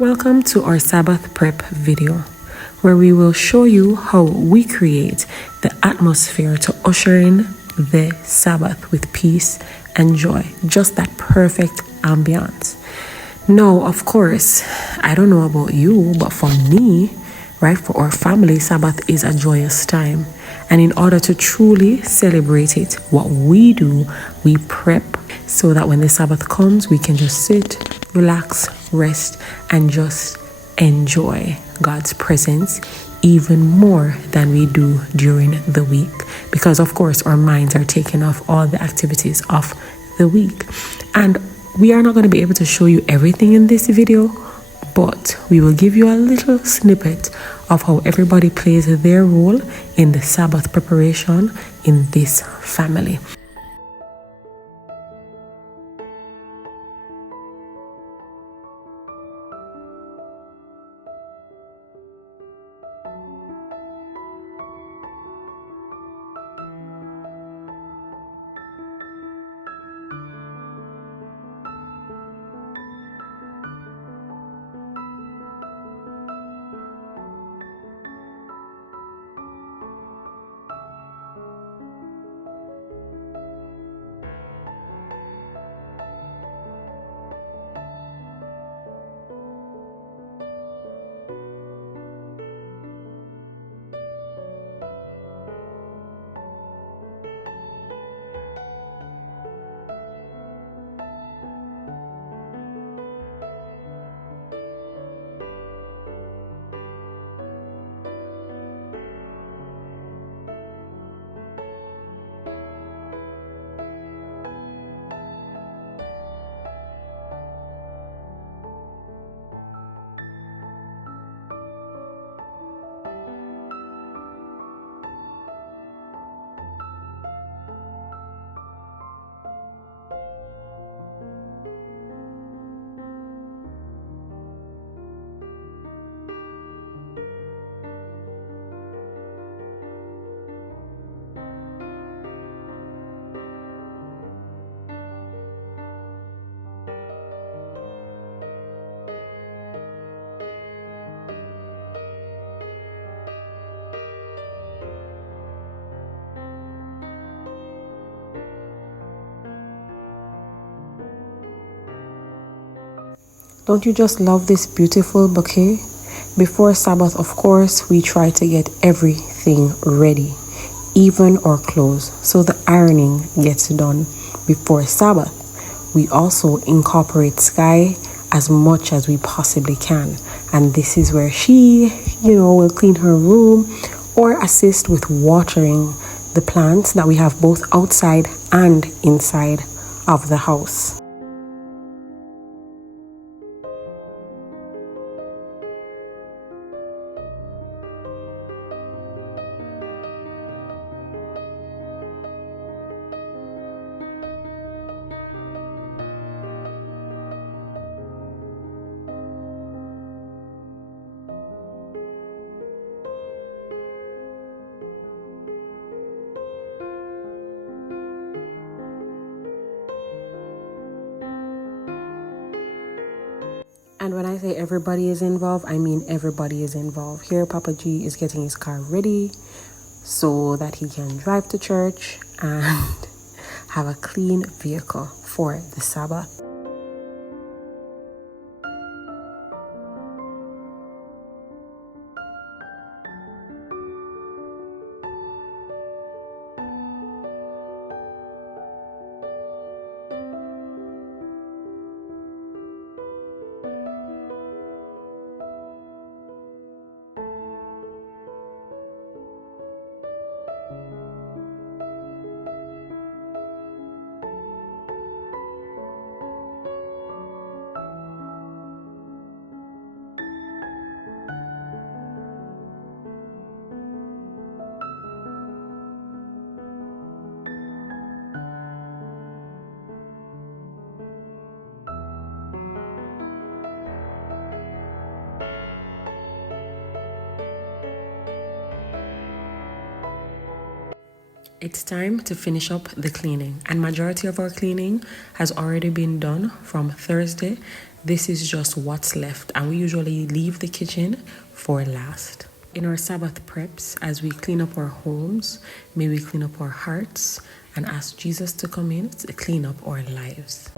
Welcome to our Sabbath prep video, where we will show you how we create the atmosphere to usher in the Sabbath with peace and joy, just that perfect ambience. Now, of course, I don't know about you, but for me, right, for our family, Sabbath is a joyous time. And in order to truly celebrate it, what we do, we prep so that when the Sabbath comes, we can just sit, relax, rest, and just enjoy God's presence even more than we do during the week. Because, of course, our minds are taken off all the activities of the week. And we are not going to be able to show you everything in this video, but we will give you a little snippet of how everybody plays their role in the Sabbath preparation in this family. Don't you just love this beautiful bouquet? Before Sabbath, of course, we try to get everything ready, even our clothes, so the ironing gets done before Sabbath. We also incorporate Sky as much as we possibly can. And this is where she, will clean her room or assist with watering the plants that we have both outside and inside of the house. And when I say everybody is involved, I mean everybody is involved. Here, Papa G is getting his car ready so that he can drive to church and have a clean vehicle for the Sabbath. It's time to finish up the cleaning, and majority of our cleaning has already been done from Thursday This is just what's left, and we usually leave the kitchen for last. In our Sabbath preps, as we clean up our homes, may we clean up our hearts and ask Jesus to come in to clean up our lives.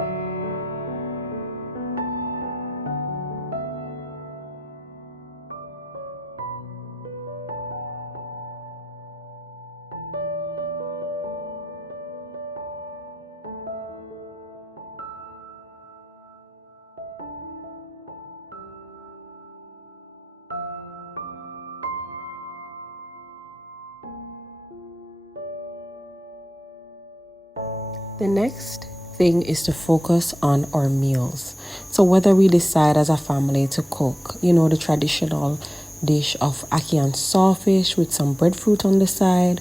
The next thing is to focus on our meals. So whether we decide as a family to cook, the traditional dish of ackee and sawfish with some breadfruit on the side,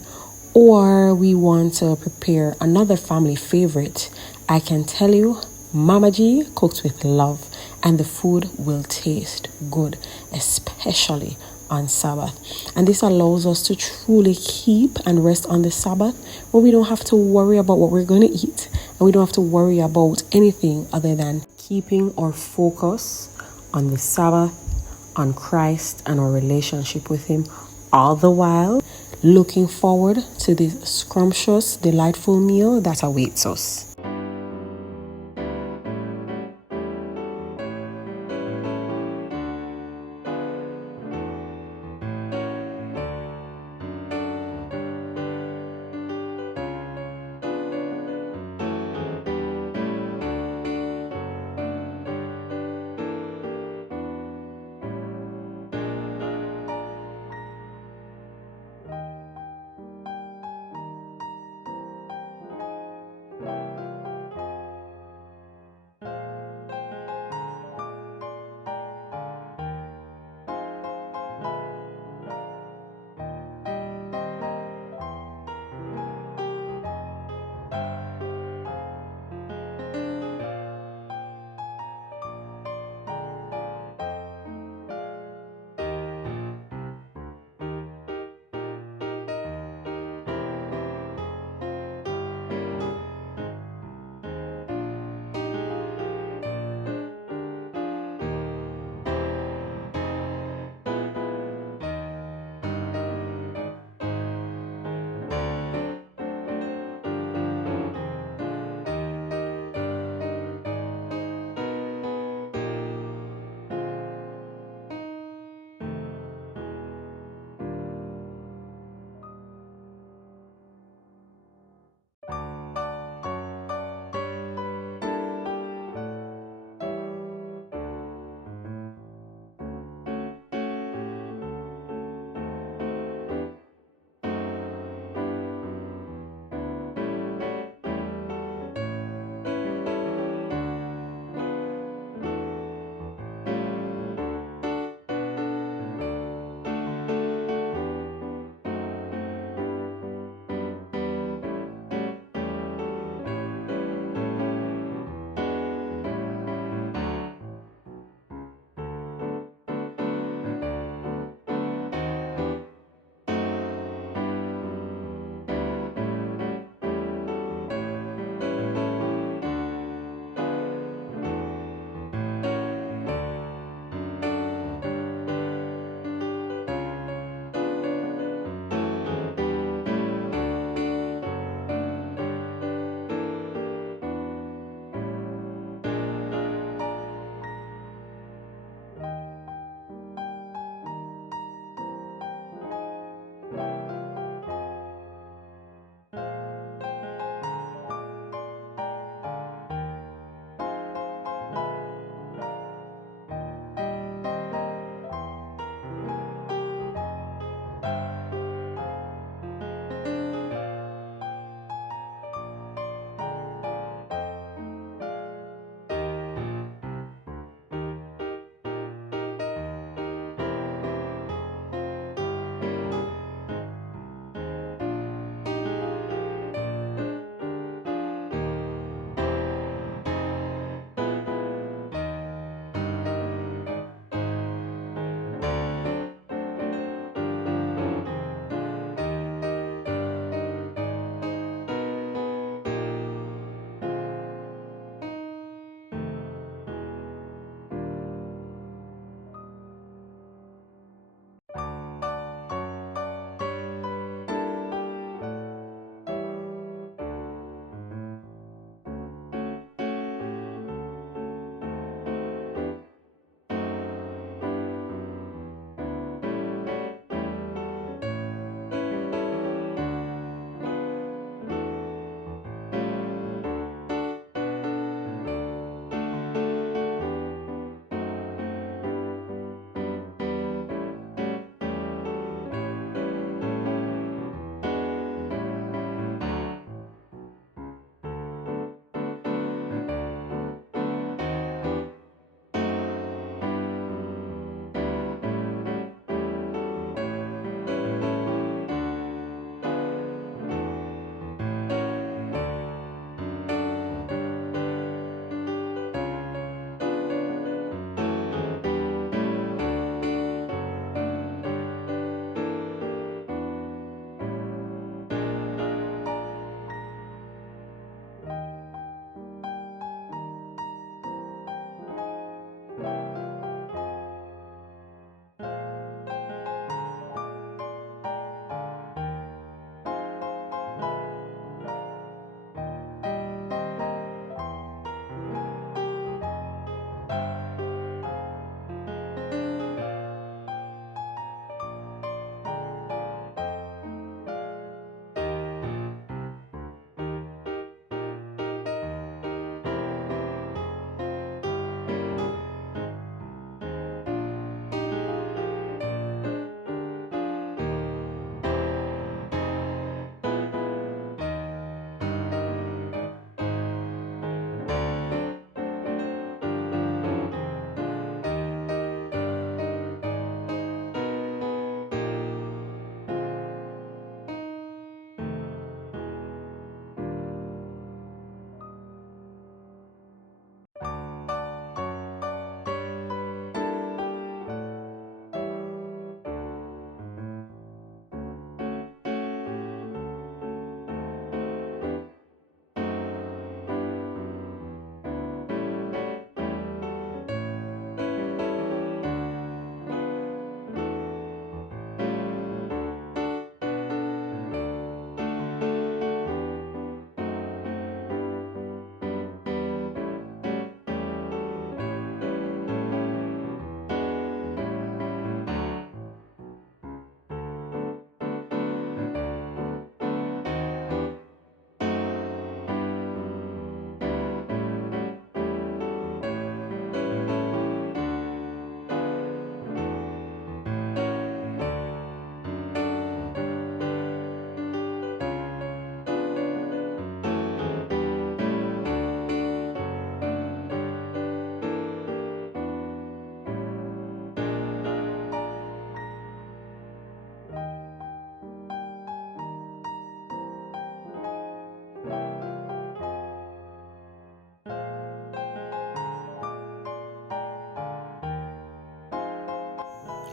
or we want to prepare another family favorite, I can tell you, Mama G cooks with love and the food will taste good, especially on Sabbath. And this allows us to truly keep and rest on the Sabbath, where we don't have to worry about what we're going to eat, and we don't have to worry about anything other than keeping our focus on the Sabbath, on Christ and our relationship with Him, all the while looking forward to this scrumptious, delightful meal that awaits us.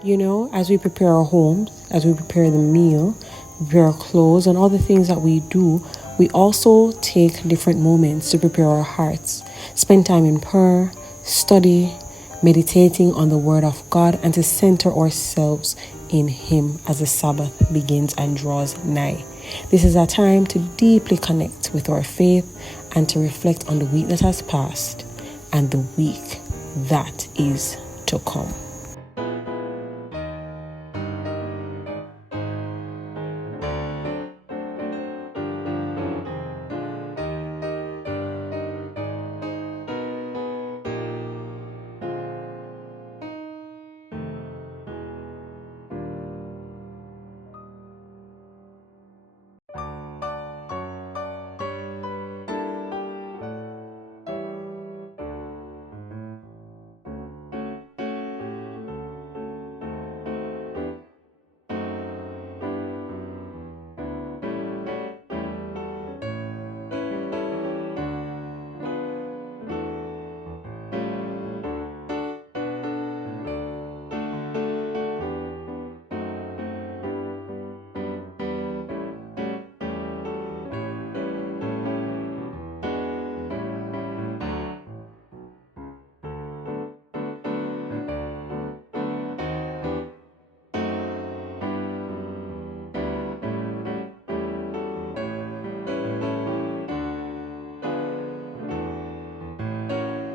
You know, as we prepare our homes, as we prepare the meal, prepare our clothes, and all the things that we do, we also take different moments to prepare our hearts. Spend time in prayer, study, meditating on the Word of God, and to center ourselves in Him as the Sabbath begins and draws nigh. This is a time to deeply connect with our faith and to reflect on the week that has passed and the week that is to come.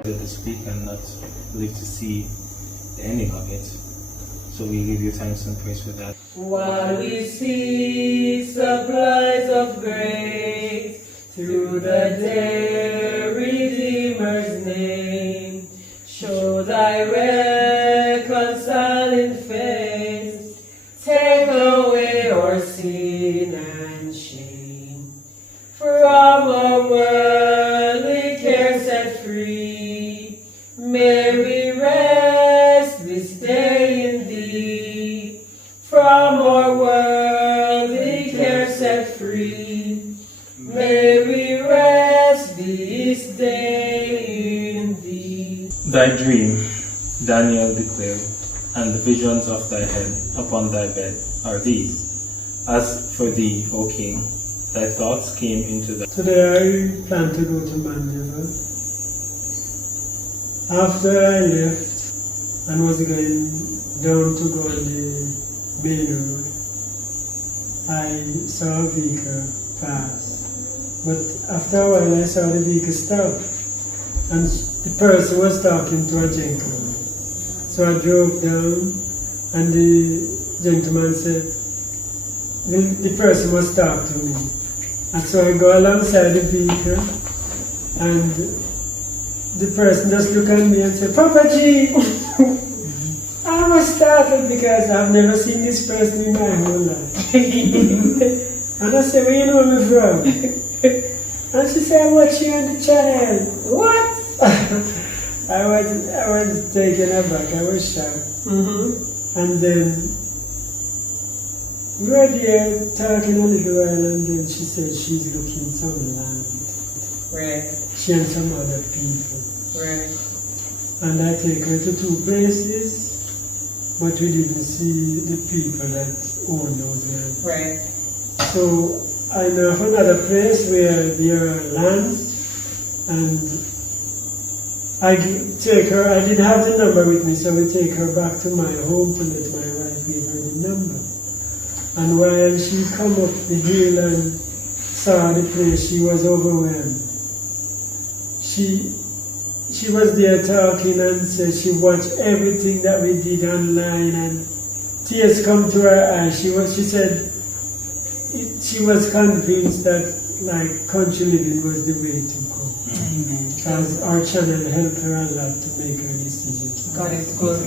To speak and not live to see the ending of it. So we give you thanks and praise for that. While we see supplies of grace through the dear Redeemer's name, show thy reconciling face, take away our sin and shame. From our worldly care set free, may we rest this day in thee. From our worldly care set free, may we rest this day in thee. Thy dream, Daniel declared, and the visions of thy head upon thy bed are these. As for thee, O king, thy thoughts came into the... Today I plan to go to Mandeville. After I left and was going down to go on the main road, I saw a vehicle pass. But after a while I saw the vehicle stop and the person was talking to a gentleman. So I drove down and the gentleman said, the person must talk to me. And so I go alongside the vehicle and the person just looked at me and said, Papa G! I was startled because I've never seen this person in my whole life. And I said, where you know me from? And she said, I watch you on the channel. What? I was taken aback, I was shocked. And then we were there talking a little while and then she said she's looking some land. Right. She and some other people. Right. And I take her to 2 places, but we didn't see the people that own those lands. Right. So I know of another place where there are lands, and I take her, I didn't have the number with me, so we take her back to my home to let my wife give her the number. And while she come up the hill and saw the place, she was overwhelmed. She was there talking and said she watched everything that we did online and tears come to her eyes. She said she was convinced that like country living was the way to go. Because our channel helped her a lot to make her decision. God is good.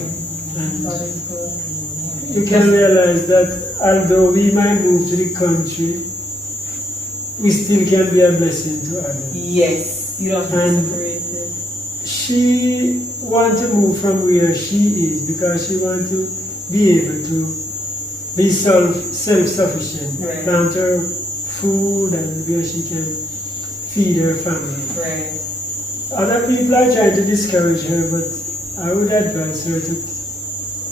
And God is good. you can realize that although we might move to the country, we still can be a blessing to others. Yes, you don't have to separate it. She wants to move from where she is because she wants to be able to be self-sufficient, Right. plant her food and where she can feed her family. Right. Other people are trying to discourage her, but I would advise her to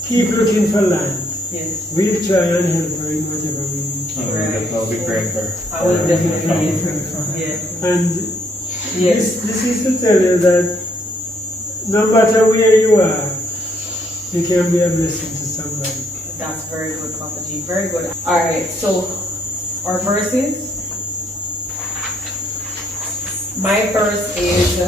keep looking for land. Yes. We'll try and help her in whatever we And we'll be praying for her. I will definitely pray for her. Yeah. And Yes. this is to tell you that no matter where you are, you can be a blessing to somebody. That's very good, Papa G. Very good. All right. So our verses. My verse is,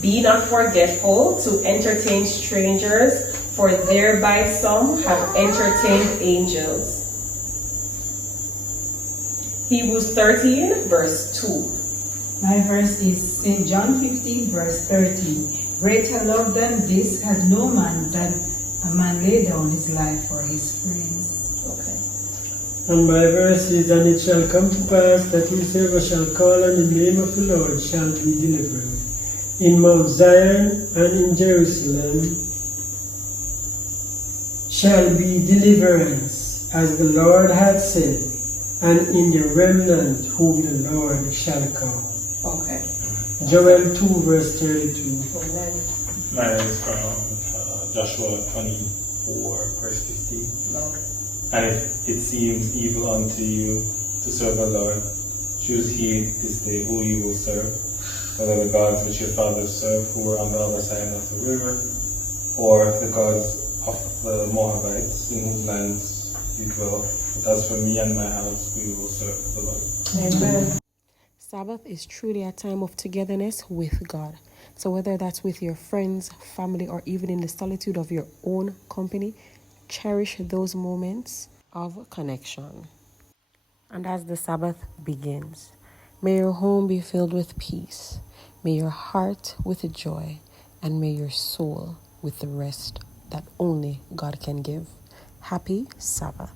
"Be not forgetful to entertain strangers, for thereby some have entertained angels." Hebrews 13, verse 2. My verse is St. John 15, verse 13. Greater love than this had no man than a man lay down his life for his friends. Okay. And my verse is, "And it shall come to pass that whosoever shall call on the name of the Lord shall be delivered. In Mount Zion and in Jerusalem shall be deliverance, as the Lord hath said, and in the remnant whom the Lord shall call." Okay. Joel 2, verse 32. Amen. Mine is from Joshua 24, verse 15. Lord. And if it seems evil unto you to serve the Lord, choose ye this day who you will serve, whether the gods which your fathers served, who were on the other side of the river, or the gods of the Moabites, in whose lands you dwell. But as for me and my house, we will serve the Lord. Amen. Sabbath is truly a time of togetherness with God. So whether that's with your friends, family, or even in the solitude of your own company, cherish those moments of connection. And as the Sabbath begins, may your home be filled with peace, may your heart with joy, and may your soul with the rest that only God can give. Happy Sabbath.